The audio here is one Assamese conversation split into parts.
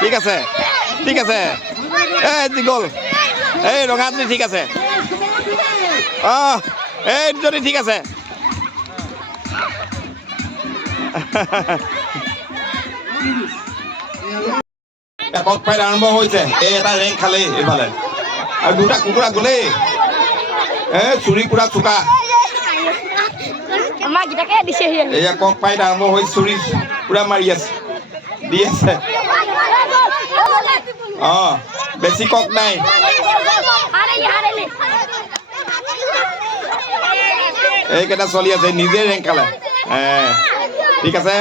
ঠিক আছে ঠিক আছে এই গ'ল এই ৰঙাজনী ঠিক আছে এই দুজনী ঠিক আছে একক ফাইট আৰম্ভ হৈছে এই এটা ৰেংক খালে এইফালে আৰু দুটা কুকুৰা গ'লেই চুৰি পুৰা চোকা এই একক ফাইট আৰম্ভ হৈ চুৰি পুৰা মাৰি আছে দি আছে বেছি কক নাই এইকেইটা চলি আছে নিজে ৰেংক খালে ঠিক আছে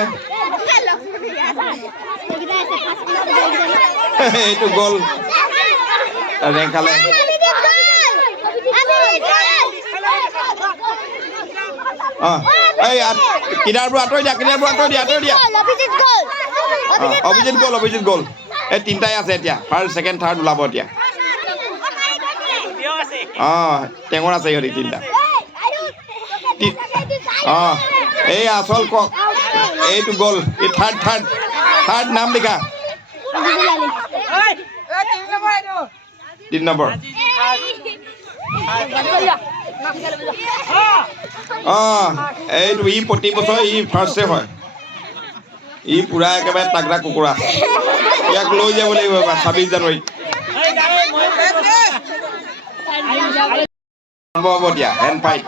এইটো গ'ল ৰেংক খালে এই কিনাৰবোৰ আঁতৰি দিয়া অভিজিত গ'ল এই তিনিটাই আছে এতিয়া ফাৰ্ষ্ট ছেকেণ্ড থাৰ্ড ওলাব এতিয়া টেঙৰ আছে ইহঁতি তিনিটা এই আচল কক এইটো গ'ল এই থাৰ্ড নাম লিখা 3 নম্বৰ এইটো ই প্ৰতি বছৰ ই ফাৰ্ষ্টে হয় ই পুৰা একেবাৰে তাগৰা কুকুৰা ইয়াক লৈ যাব লাগিব 26 জানুৱাৰীত হ'ব দিয়া হেণ্ড ফাইট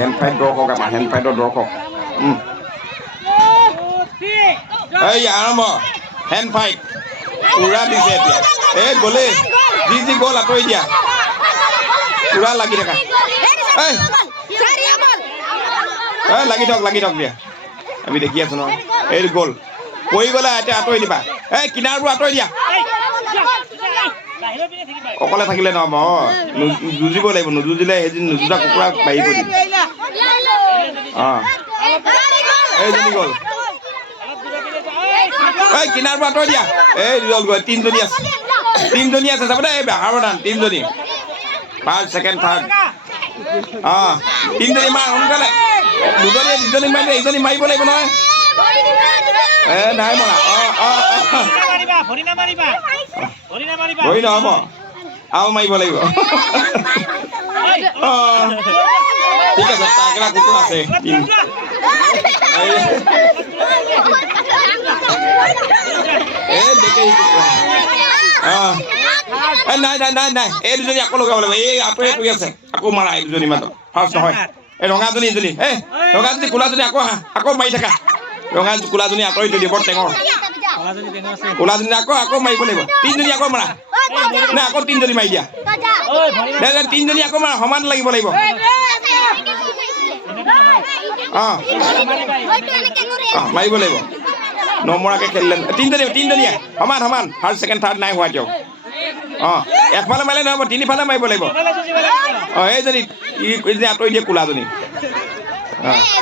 হেণ্ড ফাইট দৰ্শক আমাৰ হেণ্ড ফাইটৰ দৰ্শক এই আৰম্ভ হেণ্ড ফাইট পুৰা দিছে এতিয়া এই গ'লে যি গ'ল আঁতৰি দিয়া পুৰা লাগি থাকা লাগি থাক দিয়া আমি দেখি আছো নহয় এই গ'ল পৰি গ'লে এতিয়া আঁতৰি দিবা এই কিনাৰবোৰ আঁতৰি দিয়া অকলে থাকিলে নহ'ব যুঁজিব লাগিব নুযুঁজিলে সেইদিন নুযুঁজা কুকুৰা বাঢ়ি কৰি দিম এইজনী গ'ল এই কিনাৰবোৰ আঁতৰি দিয়া এই গ'ল গৈ তিনিজনী আছে চাব দেই সাৱধান তিনিজনী ফাৰ্ষ্ট ছেকেণ্ড থাৰ্ড তিনিজনী মাৰ সোনকালে দুজনী মাৰিলে ইজনী মাৰিব লাগিব নহয় নাই মৰা ভৰি নহ'ব আৰু মাৰিব লাগিব ঠিক আছে তাগৰা কুকুৰ আছে নাই এই দুজনী আকৌ লগাব লাগিব এই আঁতৰি কৰি আছে আকৌ মাৰা এই দুজনী মাত্ৰ ফাৰ্ষ্ট নহয় এই ৰঙাজনী এজনী ৰঙাজনী কোলাজনী আকৌ মাৰি থাকা কোলাজনী আঁতৰি থৈ দিব বৰ টেঙৰ কোলাজনী আকৌ মাৰিব লাগিব তিনিজনী আকৌ মাৰা নাই আকৌ তিনিজনী মাৰি দিয়া তিনিজনী আকৌ মাৰা সমান লাগিব মাৰিব লাগিব নমৰাকে খেলিলে তিনিজনীয়ে সমান ফাৰ্ষ্ট ছেকেণ্ড থাৰ্ড নাই হোৱা এতিয়াও একফালে মাৰিলে নহ'ব তিনিফালে মাৰিব লাগিব এইজনী আঁতৰি দিয়ে কোলাজনী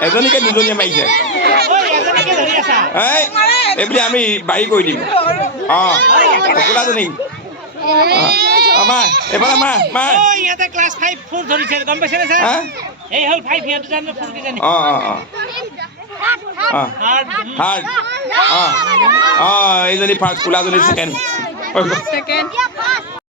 এজনীকে দুজনীয়ে মাৰিছে এইবুলি আমি বাঢ়ি কৰি দিম কোলাজনী এইফালে মাৰ ক্লাছ 5 ফুল ধৰিছে গম পাইছে নে স্যাৰ এই হল 5 ইয়াত জানো ফুল কি জানি এইজনী ফাৰ্ষ্ট কোলাজনী ছেকেণ্ড